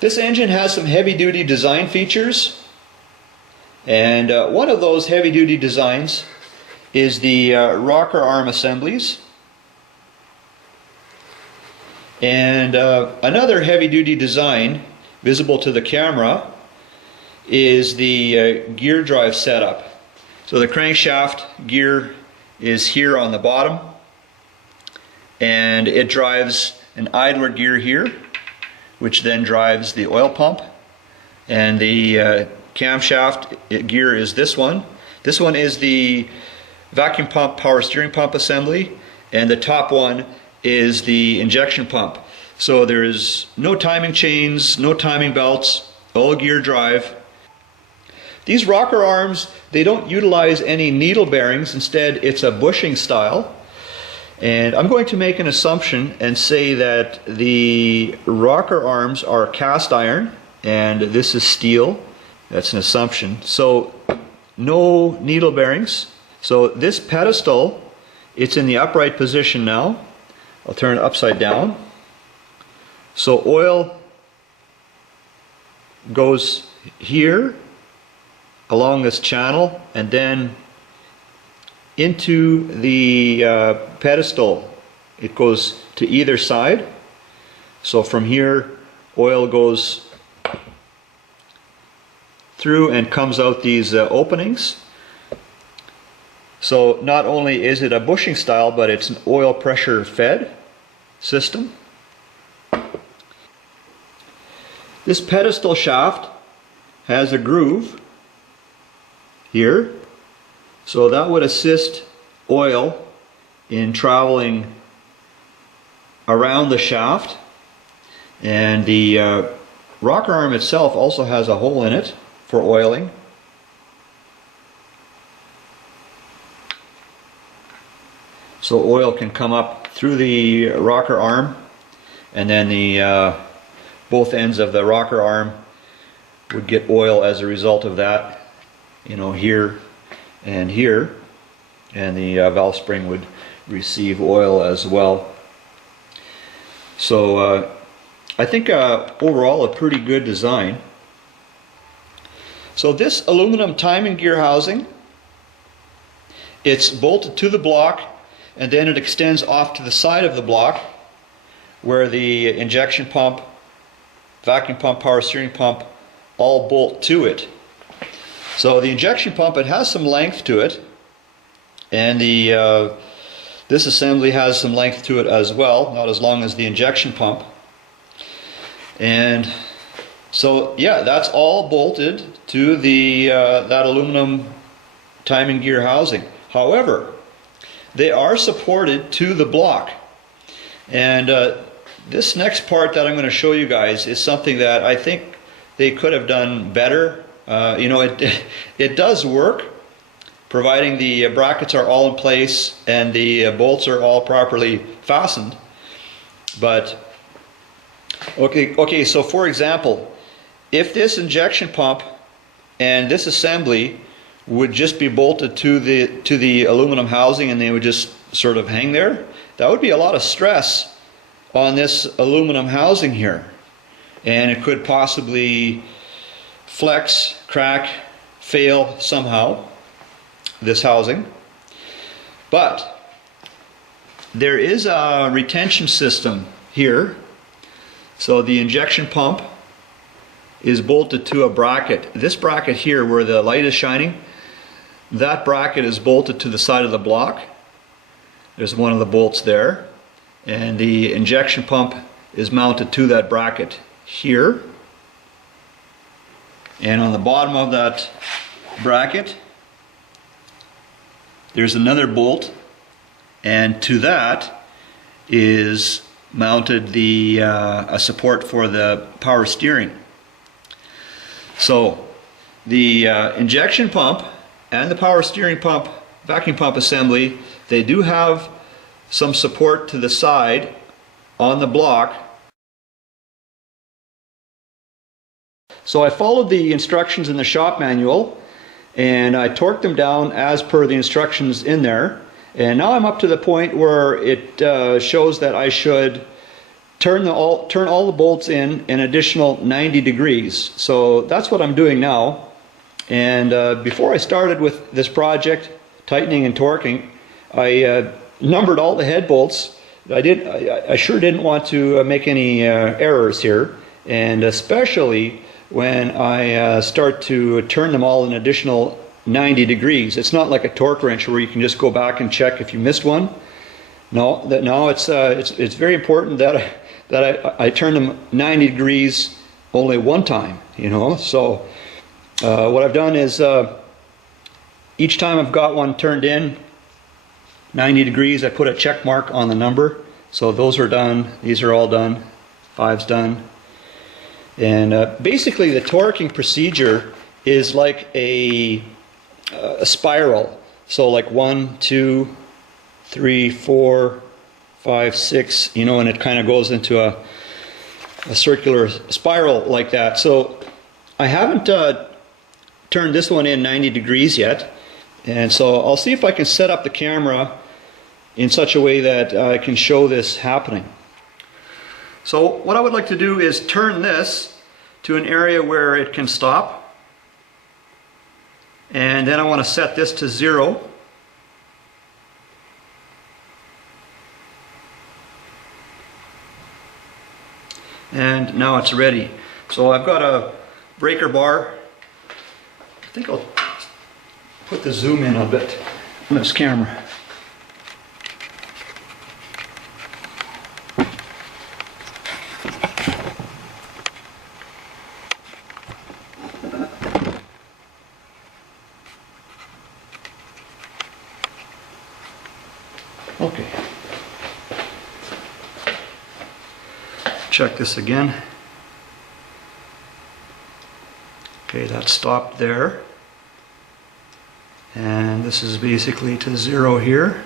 This engine has some heavy-duty design features, and one of those heavy-duty designs is the rocker arm assemblies. And another heavy-duty design visible to the camera is the gear drive setup. So the crankshaft gear is here on the bottom, and it drives an idler gear here, which then drives the oil pump. And the camshaft gear is this one. This one is the vacuum pump power steering pump assembly, and the top one is the injection pump. So there is no timing chains, no timing belts, all gear drive. These rocker arms, they don't utilize any needle bearings. Instead, it's a bushing style. And I'm going to make an assumption and say that the rocker arms are cast iron and this is steel. That's an assumption. So no needle bearings. So this pedestal, it's in the upright position now. I'll turn it upside down. So oil goes here along this channel and then into the pedestal. It goes to either side. So from here oil goes through and comes out these openings. So not only is it a bushing style, but it's an oil pressure fed system. This pedestal shaft has a groove here, so that would assist oil in traveling around the shaft. And the rocker arm itself also has a hole in it for oiling. So oil can come up through the rocker arm, and then the both ends of the rocker arm would get oil as a result of that, you know, here and here, and the valve spring would receive oil as well. So I think overall a pretty good design. So this aluminum timing gear housing, it's bolted to the block, and then it extends off to the side of the block where the injection pump, vacuum pump, power steering pump all bolt to it. So the injection pump, it has some length to it, and the this assembly has some length to it as well, not as long as the injection pump. And so yeah, that's all bolted to the that aluminum timing gear housing. However, they are supported to the block, and this next part that I'm going to show you guys is something that I think they could have done better. You know, it does work, providing the brackets are all in place and the bolts are all properly fastened. But okay, so for example, if this injection pump and this assembly would just be bolted to the aluminum housing and they would just sort of hang there, that would be a lot of stress on this aluminum housing here, and it could possibly flex, crack, fail somehow, this housing. But there is a retention system here. So the injection pump is bolted to a bracket. This bracket here where the light is shining, that bracket is bolted to the side of the block. There's one of the bolts there, and the injection pump is mounted to that bracket here. And on the bottom of that bracket there's another bolt, and to that is mounted the a support for the power steering. So the injection pump and the power steering pump, vacuum pump assembly, they do have some support to the side on the block. So I followed the instructions in the shop manual and I torqued them down as per the instructions in there, and now I'm up to the point where it shows that I should turn all the bolts in an additional 90 degrees. So that's what I'm doing now. And before I started with this project, tightening and torquing, I numbered all the head bolts. I sure didn't want to make any errors here, and especially when I start to turn them all an additional 90 degrees. It's not like a torque wrench where you can just go back and check if you missed one. No, it's very important that I turn them 90 degrees only one time, you know. So what I've done is each time I've got one turned in 90 degrees, I put a check mark on the number. So those are done, these are all done, 5's done. And basically the torquing procedure is like a spiral. So like 1, 2, 3, 4, 5, 6, you know, and it kind of goes into a circular spiral like that. So I haven't turned this one in 90 degrees yet, and so I'll see if I can set up the camera in such a way that I can show this happening. So what I would like to do is turn this to an area where it can stop, and then I want to set this to 0. And now it's ready. So I've got a breaker bar. I think I'll put the zoom in a bit on this camera. Okay. Check this again. Okay, that's stopped there. And this is basically to 0 here.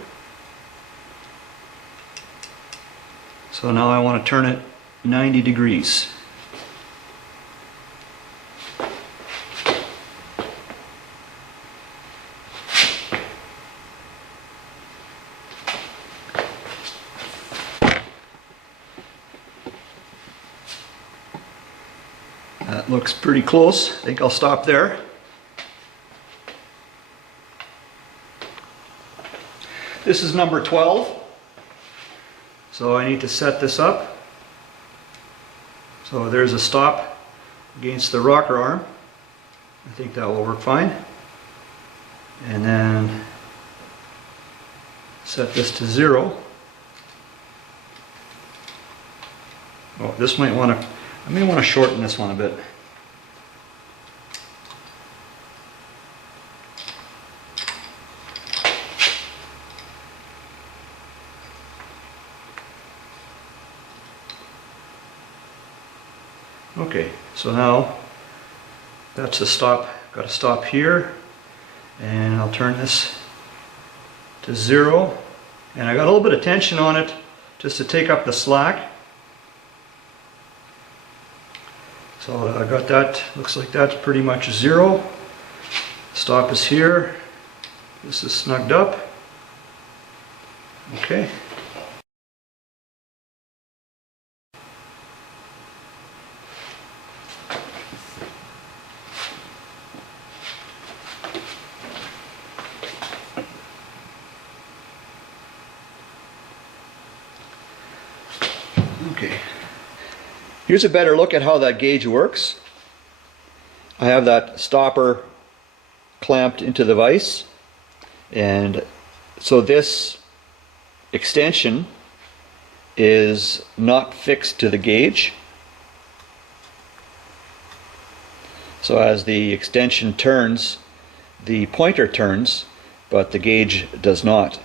So now I want to turn it 90 degrees. That looks pretty close. I think I'll stop there. This is number 12. So I need to set this up. So there's a stop against the rocker arm. I think that will work fine. And then set this to 0. Oh, this might want to, I may want to shorten this one a bit. Okay, so now that's a stop. Got to stop here, and I'll turn this to 0. And I got a little bit of tension on it just to take up the slack. So I got that, looks like that's pretty much 0. Stop is here. This is snugged up. Okay. Okay. Here's a better look at how that gauge works. I have that stopper clamped into the vise, and so this extension is not fixed to the gauge. So as the extension turns, the pointer turns, but the gauge does not.